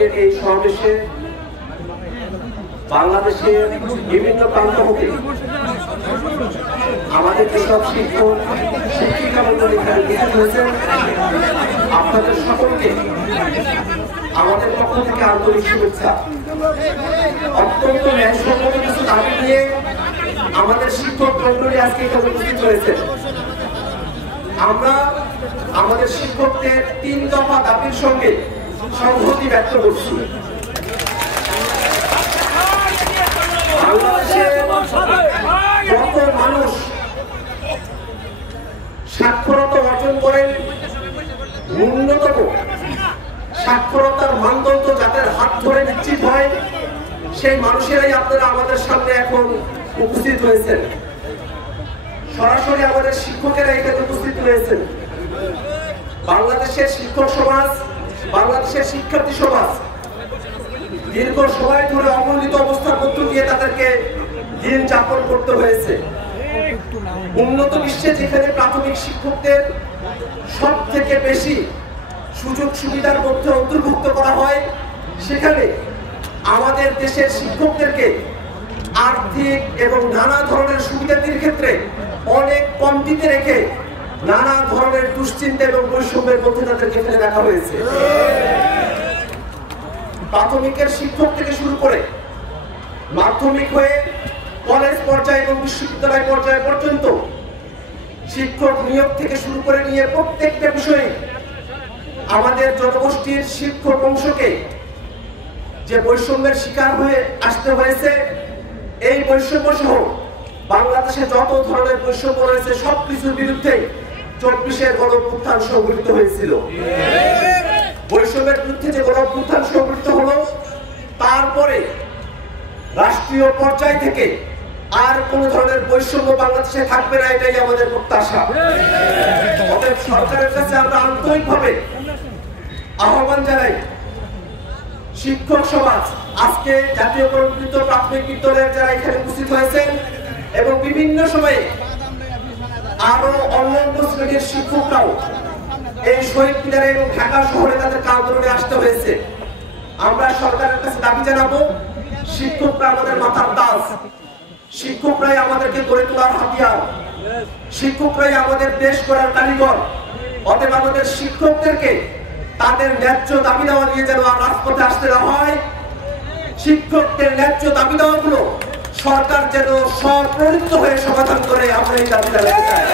আজকের এই সমাবেশে বাংলাদেশের বিভিন্ন প্রান্ত হতে আমাদের যেসব শিক্ষক শিক্ষিকা মন্ডলী এখানে উপস্থিত হয়েছেন, আপনাদের সকলকে আমাদের পক্ষ থেকে আন্তরিক শুভেচ্ছা। অত্যন্ত ন্যায়সঙ্গত কিছু দাবি নিয়ে আমাদের শিক্ষক মন্ডলী আজকে এখানে উপস্থিত হয়েছে। আমরা আমাদের শিক্ষকদের 3 দফা দাবির সঙ্গে সংহতি ব্যক্ত করছি। বাংলাদেশে যত মানুষ সাক্ষরতা অর্জন করেন, ন্যূনতম সাক্ষরতার মানদণ্ড যাদের হাত ধরে নিশ্চিত হয়, সেই মানুষেরাই আপনারা আমাদের সামনে এখন উপস্থিত হয়েছেন। সরাসরি আমাদের শিক্ষকেরা এখানে উপস্থিত হয়েছেন। বাংলাদেশের শিক্ষক সমাজ, বাংলাদেশের শিক্ষার্থী সমাজ দীর্ঘ সময় ধরে অবহেলিত অবস্থার মধ্য দিয়ে তাদেরকে দিন যাপন করতে হয়েছে। উন্নত বিশ্বে যেখানে প্রাথমিক শিক্ষকদের সব থেকে বেশি সুযোগ সুবিধার মধ্যে অন্তর্ভুক্ত করা হয়, সেখানে আমাদের দেশের শিক্ষকদেরকে আর্থিক এবং নানা ধরনের সুবিধাদির ক্ষেত্রে অনেক কমতিতে রেখে নানা ধরনের দুশ্চিন্তা এবং বৈষম্যের মধ্যে তাদেরকে ফেলে রাখা হয়েছে। প্রাথমিকের শিক্ষক থেকে শুরু করে মাধ্যমিক হয়ে কলেজ পর্যায়ে এবং বিশ্ববিদ্যালয় পর্যায়ে পর্যন্ত শিক্ষক নিয়োগ থেকে শুরু করে নিয়ে প্রত্যেকটা বিষয়ে আমাদের জনগোষ্ঠীর শিক্ষক অংশকে যে বৈষম্যের শিকার হয়ে আসতে হয়েছে, এই বৈষম্য সহ বাংলাদেশে যত ধরনের বৈষম্য রয়েছে সবকিছুর বিরুদ্ধে 24-এর গণঅভ্যুত্থান সংঘটিত হয়েছিল। বৈষম্যের বিরুদ্ধে যে গণঅভ্যুত্থান সংঘটিত হলো, তারপরে রাষ্ট্রীয় পর্যায় থেকে আর কোন ধরনের বৈষম্য বাংলাদেশে থাকবে না, এটাই আমাদের প্রত্যাশা। অতএব সরকারের কাছে আমরা আন্তরিকভাবে আহ্বান জানাই, শিক্ষক সমাজ আজকে জাতীয়করণকৃত প্রাথমিক বিদ্যালয়ের যারা এখানে উপস্থিত হয়েছেন এবং বিভিন্ন সময়ে আরো অন্যান্য শ্রেণীর শিক্ষকরাও এই শহীদ মিনারে এবং ঢাকা শহরে তাদের আন্দোলনে আসতে হয়েছে। আমরা সরকারের কাছে দাবি জানাবো, শিক্ষকরা আমাদের মাথার তাজ, শিক্ষকরাই আমাদেরকে গড়ে তোলার হাতিয়ার, শিক্ষকরাই আমাদের দেশ গড়ার কারিগর। অতএব আমাদের শিক্ষকদেরকে তাদের ন্যায্য দাবি দেওয়া নিয়ে যেন আর রাজপথে আসতে না হয়। শিক্ষকদের ন্যায্য দাবি দেওয়াগুলো সরকার যেন স্বপ্রণীত হয়ে সমাধান করে, আমরা এই দাবি জানাতে চাই।